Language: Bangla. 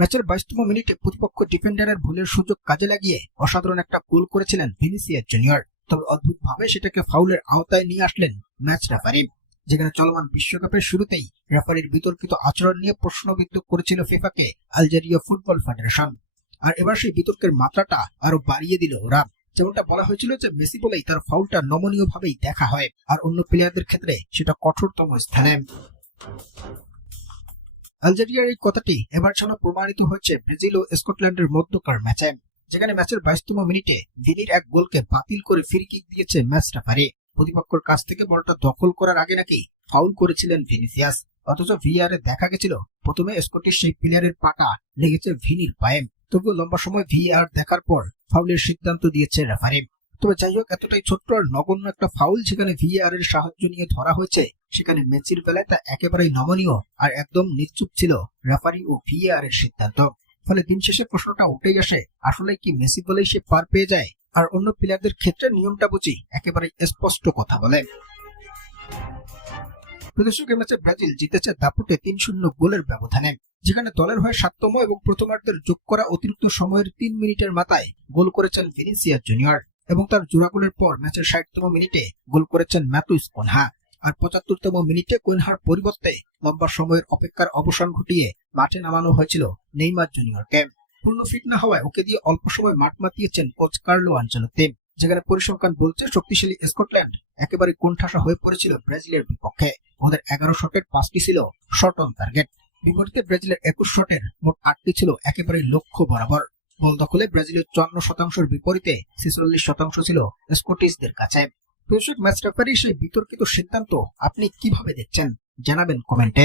ম্যাচের 22তম মিনিটে প্রতিপক্ষ ডিফেন্ডারের ভুলের সুযোগ কাজে লাগিয়ে অসাধারণ একটা গোল করেছিলেন ভিনিসিয়াস জুনিয়র। তবে অদ্ভুতভাবে সেটাকে ফাউলের আওতায় নিয়ে আসলেন ম্যাচ রেফারি, যেখানে চলমান বিশ্বকাপের শুরুতেই রেফারির বিতর্কিত আচরণ নিয়ে প্রশ্নবিদ্ধ করেছিল ফিফাকে আলজেরিয়া ফুটবল ফেডারেশন। আর এবার সেই বিতর্কের মাত্রাটা আরো বাড়িয়ে দিল ওরা। যেমনটা বলা হয়েছিল যে মেসি বলেই তার ফাউলটা নমনীয় ভাবেই দেখা হয়, আর অন্য প্লেয়ারদের ক্ষেত্রে সেটা কঠোরতম স্থানে। আলজেরিয়ার এই কথাটি এবার যেন প্রমাণিত হয়েছে ব্রাজিল ও স্কটল্যান্ডের মধ্যকার ম্যাচে, যেখানে ম্যাচের 22তম মিনিটে ভিনির এক গোলকে বাতিল করে ফ্রি কিক দিয়েছে ম্যাচ রেফারি। প্রতিপক্ষের কাছ থেকে বলটা দখল করার আগে নাকি ফাউল করেছিলেন ভিনিসিয়াস, অথচ ভিআরে দেখা গেছিল প্রথমে স্কটিশ সেই প্লেয়ারের পাটা লেগেছে ভিনির পায়ে। তবুও লম্বা সময় ভিআর দেখার পর ফাউলের সিদ্ধান্ত দিয়েছে রেফারি। তবে যাই হোক, এতটাই ছোট্ট আর নগণ্য একটা ফাউল যেখানে ভিআর এর সাহায্য নিয়ে ধরা হয়েছে, সেখানে মেসির বেলায় তা একেবারেই নমনীয় আর একদম নিশ্চুপ ছিল রেফারি ও ভিআর এর সিদ্ধান্ত। ফলে দিন শেষে প্রশ্নটা উঠেই আসে, আসলে কি মেসি বলেই সে পার পেয়ে যায়, আর অন্য প্লেয়ারদের ক্ষেত্রে নিয়মটা বুঝি একেবারে স্পষ্ট কথা বলে। প্রদর্শকের ম্যাচে ব্রাজিল জিতেছে দাপুটে 3-0 গোলের ব্যবধানে, যেখানে দলের হয়ে 7তম এবং প্রথমার্ধের যোগ করা অতিরিক্ত সময়ের 3 মিনিটের মাথায় গোল করেছেন ভিনিসিয়াস জুনিয়র, এবং তার জোড়া গোলের পর ম্যাচের 60তম মিনিটে গোল করেছেন ম্যাথুইস কুনহা। আর 75তম মিনিটে কুনহার পরিবর্তে লম্বা সময়ের অপেক্ষার অবসান ঘটিয়ে মাঠে নামানো হয়েছিল নেইমার জুনিয়রকে। পূর্ণ ফিট না হওয়ায় ওকে দিয়ে অল্প সময় মাঠ মাতিয়েছেন কোচ কার্লো আনচেলত্তি, যেখানে পরিসংখ্যান বলছে শক্তিশালী স্কটল্যান্ড একেবারে কোণঠাসা হয়ে পড়েছিল ব্রাজিলের বিপক্ষে। ওদের 11 শটের 5টি ছিল শট অন টার্গেট। বিপরীতে ব্রাজিলের 21 শটের মোট 8টি ছিল একেবারে লক্ষ্য বরাবর। বল দখলে ব্রাজিলের 54%-এর বিপরীতে 46% ছিল স্কটিশদের কাছে। দর্শক, ম্যাচ রেফারির সেই বিতর্কিত সিদ্ধান্ত আপনি কিভাবে দেখছেন জানাবেন কমেন্টে।